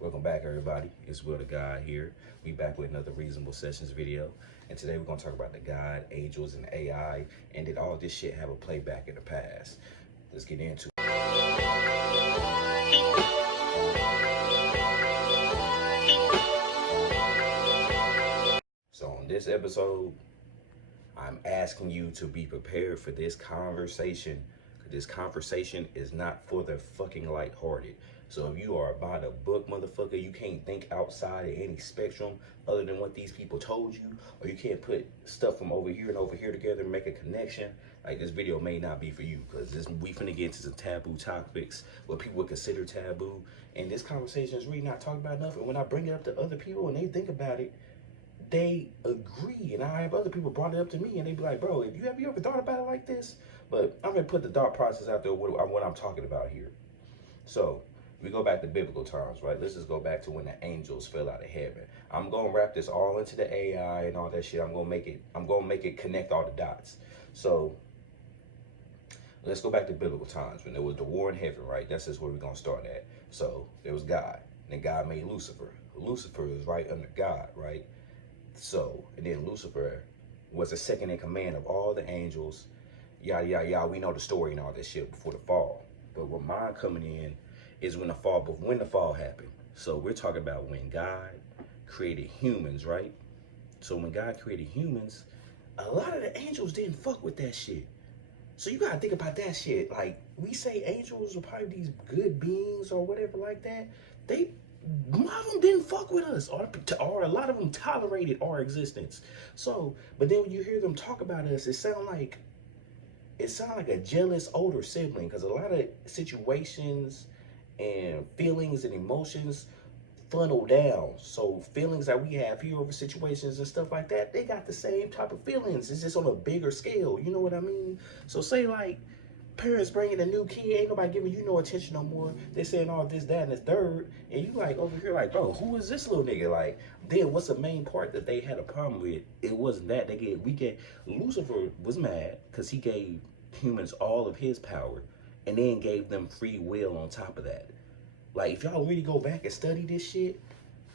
Welcome back, everybody. It's WillThaGod here. We back with another Reasonable Sessions video. And today we're going to talk about the God, angels, and AI. And did all this shit have a playback in the past? Let's get into it. So on this episode, I'm asking you to be prepared for this conversation. This conversation is not for the fucking lighthearted. So if you are about a book, motherfucker, you can't think outside of any spectrum other than what these people told you, or you can't put stuff from over here and over here together and make a connection, like this video may not be for you, because we finna get into some taboo topics, what people would consider taboo, and this conversation is really not talked about enough. And when I bring it up to other people and they think about it, they agree. And I have other people brought it up to me and they be like, bro, have you ever thought about it like this? But I'm gonna put the thought process out there, what I'm talking about here. So we go back to biblical times, right? Let's just go back to when the angels fell out of heaven. I'm gonna wrap this all into the AI and all that shit. I'm gonna make it connect all the dots. So let's go back to biblical times when there was the war in heaven, right? That's just where we're gonna start at. So there was God, and then God made Lucifer. Lucifer is right under God, right? So, and then Lucifer was the second in command of all the angels, yada, yada, yada. We know the story and all that shit before the fall. But what mine coming in is when the fall happened. So we're talking about when God created humans, right? So when God created humans, a lot of the angels didn't fuck with that shit. So you gotta think about that shit. Like, we say angels are probably these good beings or whatever like that. A lot of them didn't fuck with us, or a lot of them tolerated our existence. So, but then when you hear them talk about us, it sounds like a jealous older sibling, because a lot of situations and feelings and emotions funnel down. So feelings that we have here over situations and stuff like that, they got the same type of feelings. It's just on a bigger scale. You know what I mean? So say like parents bringing a new kid, ain't nobody giving you no attention no more. They saying all this, that, and the third, and you like over here like, bro, who is this little nigga? Like, then what's the main part that they had a problem with? It wasn't that Lucifer was mad because he gave humans all of his power and then gave them free will on top of that. Like, if y'all really go back and study this shit,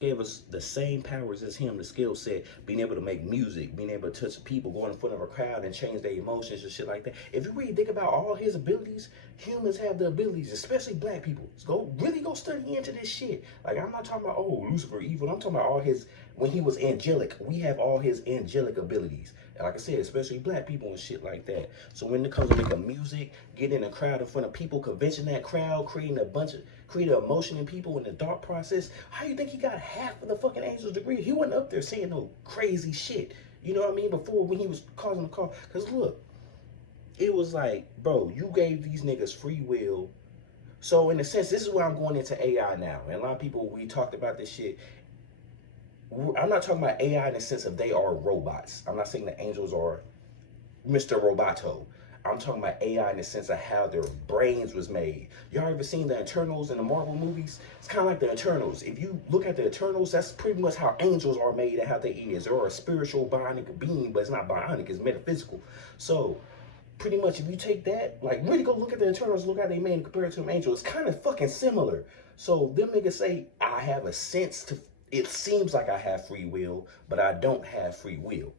it was the same powers as him, the skill set, being able to make music, being able to touch people, going in front of a crowd and change their emotions and shit like that. If you really think about all his abilities, humans have the abilities, especially black people. So go study into this shit. Like, I'm not talking about, oh, Lucifer evil. I'm talking about all his, when he was angelic, we have all his angelic abilities. And like I said, especially black people and shit like that. So when it comes to making music, getting in a crowd in front of people, convincing that crowd, creating emotion in people in the dark process, how you think he got half of the fucking angel's degree? He wasn't up there saying no crazy shit. You know what I mean? Before, when he was causing the call. Because look, it was like, bro, you gave these niggas free will. So in a sense, this is where I'm going into AI now. And a lot of people, we talked about this shit. I'm not talking about AI in the sense of they are robots. I'm not saying the angels are Mr. Roboto. I'm talking about AI in the sense of how their brains was made. Y'all ever seen the Eternals in the Marvel movies? It's kind of like the Eternals. If you look at the Eternals, that's pretty much how angels are made and how they is. They're a spiritual bionic being, but it's not bionic, it's metaphysical. So pretty much if you take that, like really go look at the Eternals, look how they made and compare it to an angel, it's kind of fucking similar. So them niggas say, I have a sense to, it seems like I have free will, but I don't have free will.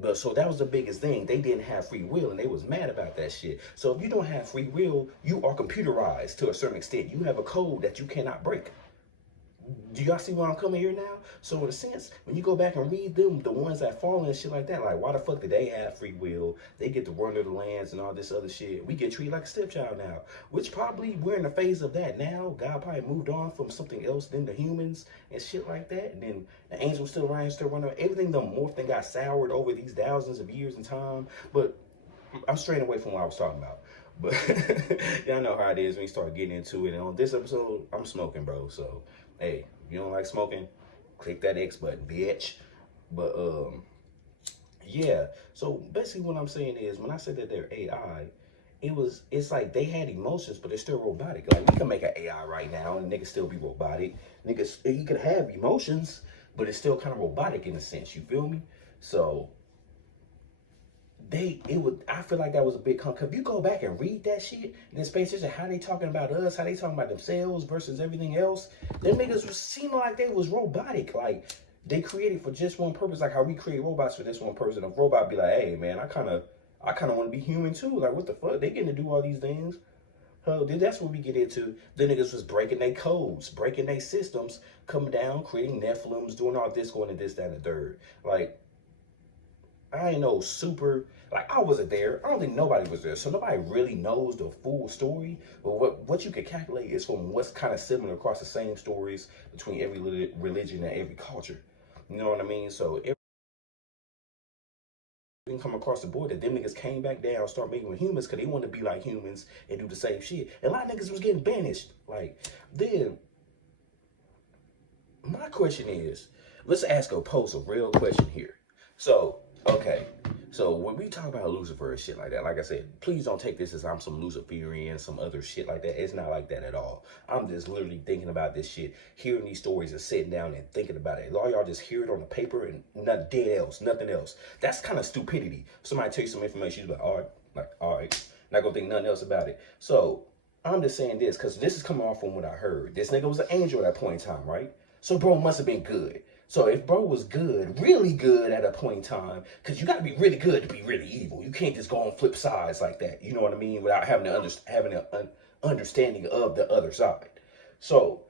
But so that was the biggest thing. They didn't have free will and they was mad about that shit. So if you don't have free will, you are computerized to a certain extent. You have a code that you cannot break. Do y'all see where I'm coming here now? So in a sense, when you go back and read them, the ones that fall and shit like that, like why the fuck did they have free will? They get to run the lands and all this other shit. We get treated like a stepchild now, which probably we're in the phase of that now. God probably moved on from something else than the humans and shit like that. And then the angels still running. Everything done morphed and got soured over these thousands of years in time. But I'm straying away from what I was talking about. But y'all know how it is when you start getting into it. And on this episode, I'm smoking, bro. So hey, if you don't like smoking, click that X button, bitch. But yeah. So basically what I'm saying is when I said that they're AI, it's like they had emotions, but they're still robotic. Like we can make an AI right now and niggas still be robotic. Niggas, you can have emotions, but it's still kind of robotic in a sense, you feel me? So I feel like that was a big con. If you go back and read that shit, the space station, how they talking about us, how they talking about themselves versus everything else, them niggas was seeming like they was robotic. Like, they created for just one purpose, like how we create robots for this one person. A robot be like, hey man, I kinda want to be human too. Like, what the fuck? They getting to do all these things. That's what we get into. The niggas was breaking their codes, breaking their systems, coming down, creating Nephilims, doing all this, going to this, that, and the third. Like, I ain't no super, like, I wasn't there. I don't think nobody was there. So nobody really knows the full story. But what you can calculate is from what's kind of similar across the same stories between every religion and every culture. You know what I mean? So everything come across the board that them niggas came back down, start making with humans because they want to be like humans and do the same shit. And a lot of niggas was getting banished. Like, then, my question is, let's pose a real question here. So, okay, so when we talk about Lucifer and shit like that, like I said, please don't take this as I'm some Luciferian, some other shit like that. It's not like that at all. I'm just literally thinking about this shit, hearing these stories and sitting down and thinking about it. All y'all just hear it on the paper and nothing else. That's kind of stupidity. Somebody tell you some information, you're like, all right, not gonna think nothing else about it. So I'm just saying this, because this is coming off from what I heard. This nigga was an angel at that point in time, right? So bro must have been good. So if bro was good, really good at a point in time, because you got to be really good to be really evil. You can't just go on flip sides like that. You know what I mean? Without having an understanding of the other side. So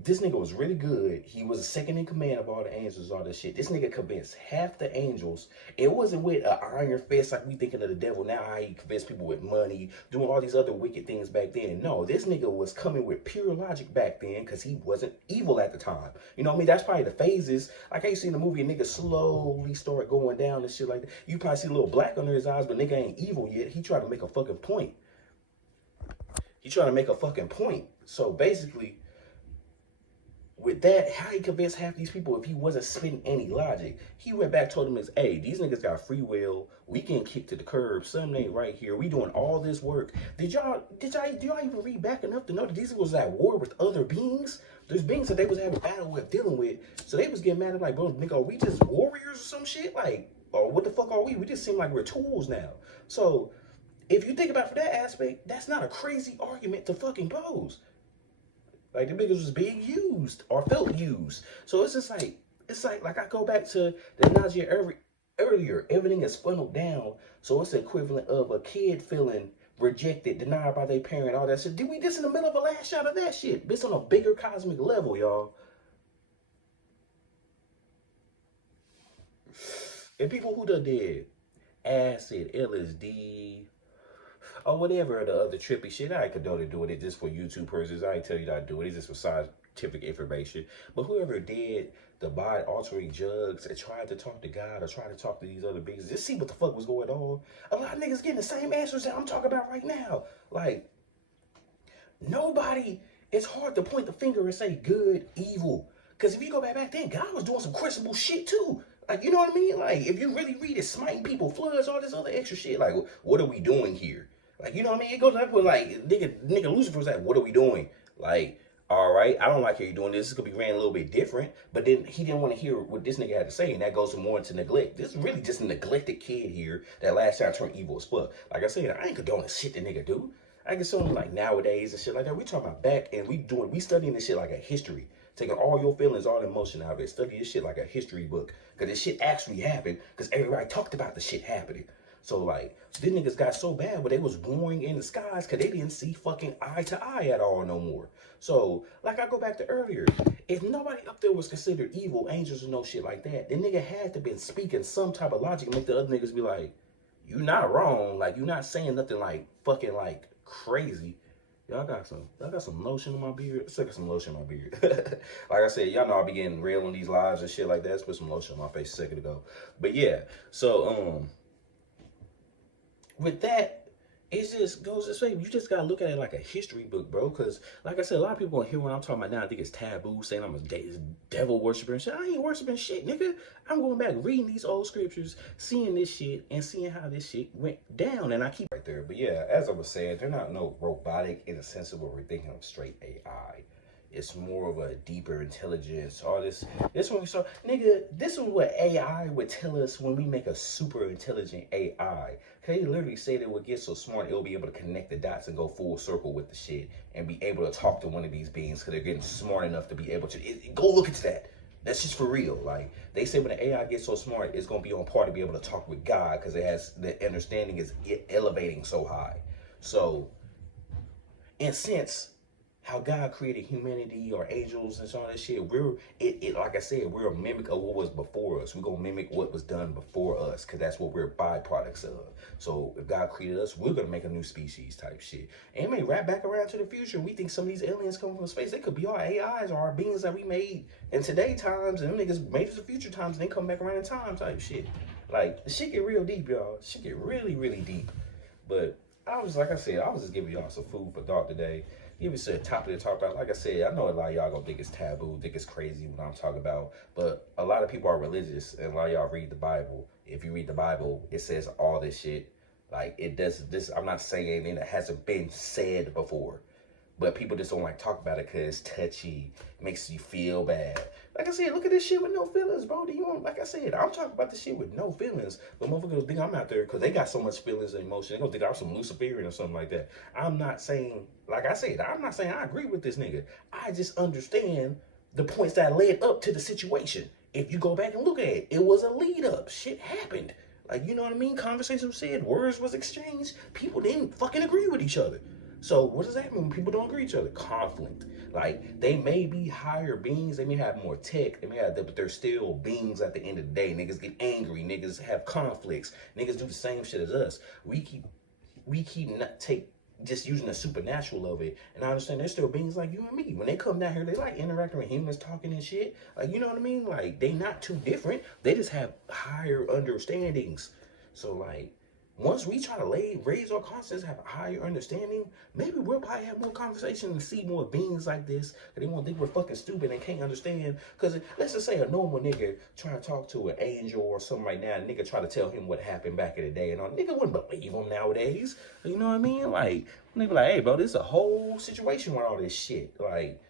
this nigga was really good. He was a second in command of all the angels, all this shit. This nigga convinced half the angels. It wasn't with an iron fist like we thinking of the devil now, how he convinced people with money, doing all these other wicked things back then. No, this nigga was coming with pure logic back then because he wasn't evil at the time. You know what I mean? That's probably the phases. Like I see in the movie, a nigga slowly start going down and shit like that. You probably see a little black under his eyes, but nigga ain't evil yet. He tried to make a fucking point. So basically, with that, how he convinced half these people if he wasn't spitting any logic? He went back, told them, hey, these niggas got free will. We getting kicked to the curb. Something ain't right here. We doing all this work. Do y'all even read back enough to know that these was at war with other beings? There's beings that they was having battle with, dealing with. So they was getting mad at like, bro, nigga, are we just warriors or some shit? Like, or what the fuck are we? We just seem like we're tools now. So if you think about it for that aspect, that's not a crazy argument to fucking pose. Like, the niggas was being used or felt used. So it's just like, I go back to the analogy earlier. Everything is funneled down. So it's the equivalent of a kid feeling rejected, denied by their parent, all that shit. Did we just in the middle of a last shot of that shit? This on a bigger cosmic level, y'all. And people who done did acid, LSD, or whatever the other trippy shit, I ain't condone doing it just for YouTube purposes. I ain't tell you not to do it. It's just for scientific information. But whoever did the body altering drugs and tried to talk to God or tried to talk to these other beings, just see what the fuck was going on. A lot of niggas getting the same answers that I'm talking about right now. Like, nobody, it's hard to point the finger and say good, evil. Because if you go back then, God was doing some questionable shit too. Like, you know what I mean? Like, if you really read it, smiting people, floods, all this other extra shit. Like, what are we doing here? Like, you know what I mean? It goes up with like, nigga Lucifer's like, what are we doing? Like, all right, I don't like how you're doing this. This could be ran a little bit different. But then he didn't want to hear what this nigga had to say. And that goes more into neglect. This is really just a neglected kid here that last time turned evil as fuck. Like I said, I ain't condoning shit the nigga do. I can show him like nowadays and shit like that. We talking about back and we studying this shit like a history. Taking all your feelings, all the emotion out of it. Study this shit like a history book. Because this shit actually happened. Because everybody talked about the shit happening. So like, these niggas got so bad where they was warring in the skies because they didn't see fucking eye to eye at all no more. So, like I go back to earlier, if nobody up there was considered evil, angels or no shit like that, the nigga had to been speaking some type of logic and make the other niggas be like, you not wrong. Like, you not saying nothing like fucking like crazy. Y'all got some lotion on my beard. Let's take some lotion on my beard. Like I said, y'all know I be getting real on these lives and shit like that. Let's put some lotion on my face a second ago. But yeah, so with that, it just goes this way. You just gotta look at it like a history book, bro. Because, like I said, a lot of people gonna hear what I'm talking about now. I think it's taboo, saying I'm a devil worshiper and shit. I ain't worshiping shit, nigga. I'm going back, reading these old scriptures, seeing this shit, and seeing how this shit went down. And I keep right there. But yeah, as I was saying, they're not no robotic in the sense of what we're thinking of straight AI. It's more of a deeper intelligence. All this when we start, nigga. This is what AI would tell us when we make a super intelligent AI. They literally said it would get so smart it'll be able to connect the dots and go full circle with the shit and be able to talk to one of these beings because they're getting smart enough to be able to. Go look into that. That's just for real. Like they say, when the AI gets so smart, it's gonna be on par to be able to talk with God because it has the understanding is elevating so high. So, in sense, how God created humanity or angels and all that shit, like I said, we're a mimic of what was before us. We're gonna mimic what was done before us because that's what we're byproducts of. So if God created us, we're gonna make a new species type shit. And it may wrap back around to the future. We think some of these aliens coming from space, they could be our AIs or our beings that we made in today times, and them niggas made it to future times and they come back around in time type shit. Like the shit get real deep, y'all. Shit get really, really deep. But I was just giving y'all some food for thought today. Give us a topic to talk about. Like I said, I know a lot of y'all gonna think it's taboo, think it's crazy when I'm talking about, but a lot of people are religious and a lot of y'all read the Bible. If you read the Bible, it says all this shit. Like it does this. I'm not saying anything that hasn't been said before, but people just don't like talk about it because it's touchy, it makes you feel bad. Like I said, look at this shit with no feelings, bro. Do you want? Like I said, I'm talking about this shit with no feelings, but motherfuckers think I'm out there because they got so much feelings and emotion. They gonna think I'm some Luciferian or something like that. I'm not saying, like I said, I'm not saying I agree with this nigga. I just understand the points that led up to the situation. If you go back and look at it, it was a lead up. Shit happened. Like, you know what I mean? Conversations were said, words was exchanged. People didn't fucking agree with each other. So what does that mean when people don't agree with each other? Conflict. Like, they may be higher beings, they may have more tech, they may have that, but they're still beings at the end of the day. Niggas get angry, niggas have conflicts, niggas do the same shit as us. We keep not just using the supernatural of it, and I understand there's still beings like you and me. When they come down here, they like interacting with humans, talking and shit. Like, you know what I mean? Like, they not too different. They just have higher understandings. So, like, once we try to raise our consciousness, have a higher understanding, maybe we'll probably have more conversation and see more beings like this. Cause they won't think we're fucking stupid and can't understand. Cause let's just say a normal nigga trying to talk to an angel or something right now, and nigga try to tell him what happened back in the day, and all nigga wouldn't believe him nowadays. You know what I mean? Like, nigga like, hey bro, this is a whole situation with all this shit. Like,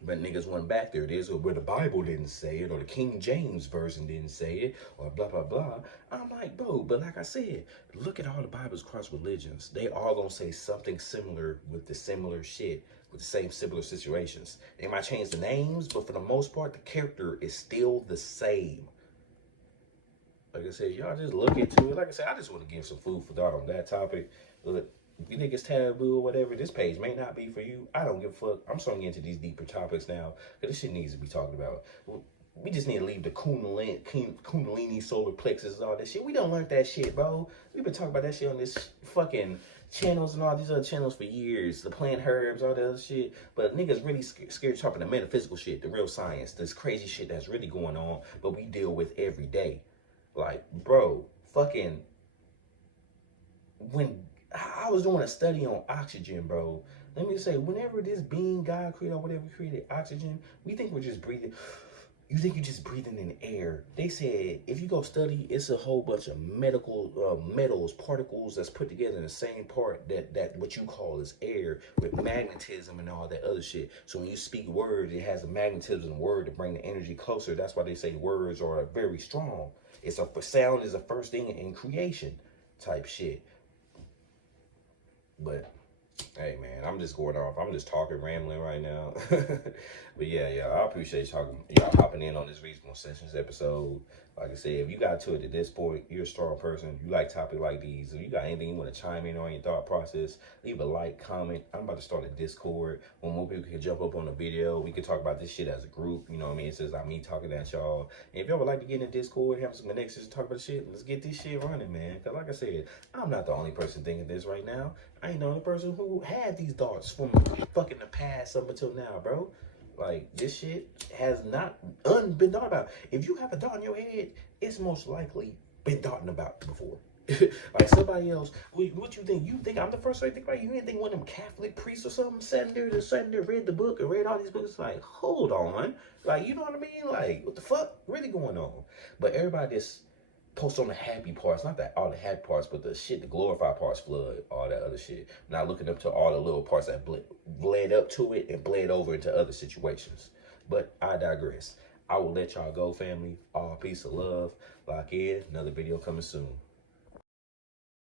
but niggas went back there. There's where the Bible didn't say it, or the King James Version didn't say it, or blah, blah, blah. I'm like, bro, but like I said, look at all the Bibles across religions. They all gonna say something similar with the similar shit, with the same similar situations. They might change the names, but for the most part, the character is still the same. Like I said, y'all just look into it. Like I said, I just want to give some food for thought on that topic. Look, if you think it's taboo or whatever, this page may not be for you. I don't give a fuck. I'm starting to get into these deeper topics now, because this shit needs to be talked about. We just need to leave the Kundalini solar plexus and all that shit. We don't learn that shit, bro. We've been talking about that shit on this fucking channels and all these other channels for years. The plant herbs, all that other shit. But niggas really scared to talk about the metaphysical shit, the real science, this crazy shit that's really going on, but we deal with every day. Like, bro, fucking, when I was doing a study on oxygen, bro. Let me say, whenever this being, God created or whatever created oxygen, we think we're just breathing. You think you're just breathing in air. They said, if you go study, it's a whole bunch of metals, particles that's put together in the same part that what you call is air, with magnetism and all that other shit. So when you speak words, it has a magnetism word to bring the energy closer. That's why they say words are very strong. Sound is the first thing in creation type shit. But hey man, I'm just going off. I'm just talking, rambling right now. But yeah, I appreciate y'all hopping in on this Reasonable Sessions episode. Like I said, if you got to it at this point, you're a strong person. You like topics like these. If you got anything you want to chime in on your thought process, leave a like, comment. I'm about to start a Discord where more people can jump up on the video. We can talk about this shit as a group. You know what I mean? It's just like me talking at y'all. And if y'all would like to get in the Discord, have some connections, talk about shit, let's get this shit running, man. Because like I said, I'm not the only person thinking this right now. I ain't the only person who had these thoughts from fucking the past up until now, bro. Like, this shit has not been thought about. If you have a thought in your head, it's most likely been thought about before. Like somebody else, what you think? You think I'm the first one to think about you? You didn't think one of them Catholic priests or something sitting there, read the book and read all these books? Like, hold on. Like, you know what I mean? Like, what the fuck really going on? But everybody just post on the happy parts, not that all the happy parts, but the shit, the glorified parts flood, all that other shit. Not looking up to all the little parts that bled up to it and bled over into other situations. But I digress. I will let y'all go, family. All peace and love. Lock in. Another video coming soon.